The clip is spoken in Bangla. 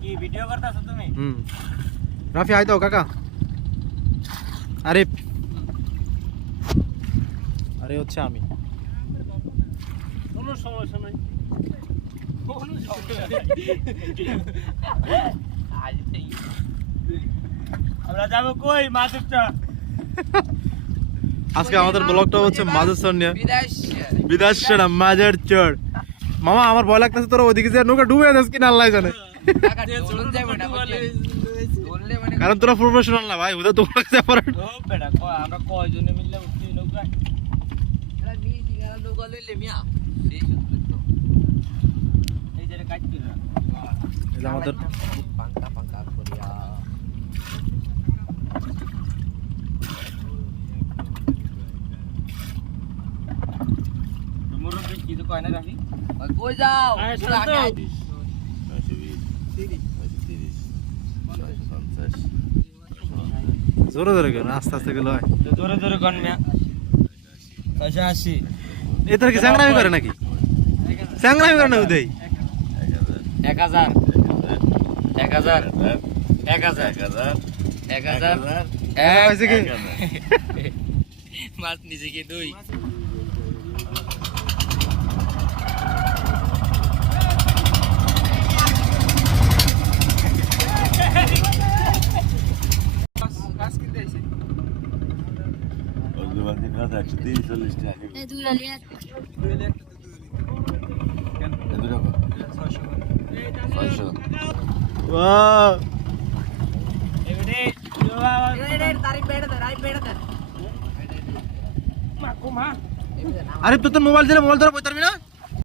কি ভিডিও করতেছো তুমি? রাফি আয় তো কাকা। আরিফ আরে হচ্ছে আমি। কোনো সমস্যা নাই, কোনো সমস্যা নাই। আমরা যাবো কই? মাছটা আজকে আমাদের ব্লগটা হচ্ছে মাঝের চর নিয়ে। বিদেশ না মাঝের চর। মামা আমার ভয় লাগতেছে তোরা ওইদিকে যে নৌকা ডুবে যাস কিনা আল্লাহ জানে। কারণ তোরা প্রফেশনাল না ভাই, ওদের তোমরা কাছে পারে। আমরা কয়জনে মিলে উঠছি নৌকায়? এই যে কাটছি না আমাদের মুরব্বি কি তো কয় না রাখি কই যাও জোরে জোরে কেন আস্তে আস্তে গেল হয়। জোরে জোরে কন মিয়া 80 এই তোর কি চ্যাংরামি করে নাকি? চ্যাংরামি করে না উদয়। 1000 1000 হয়েছে কি মাছ নিচে কি দুই আরে তুই তো মোবাইল দিলে মোবাইল ধরে বই পারবি না।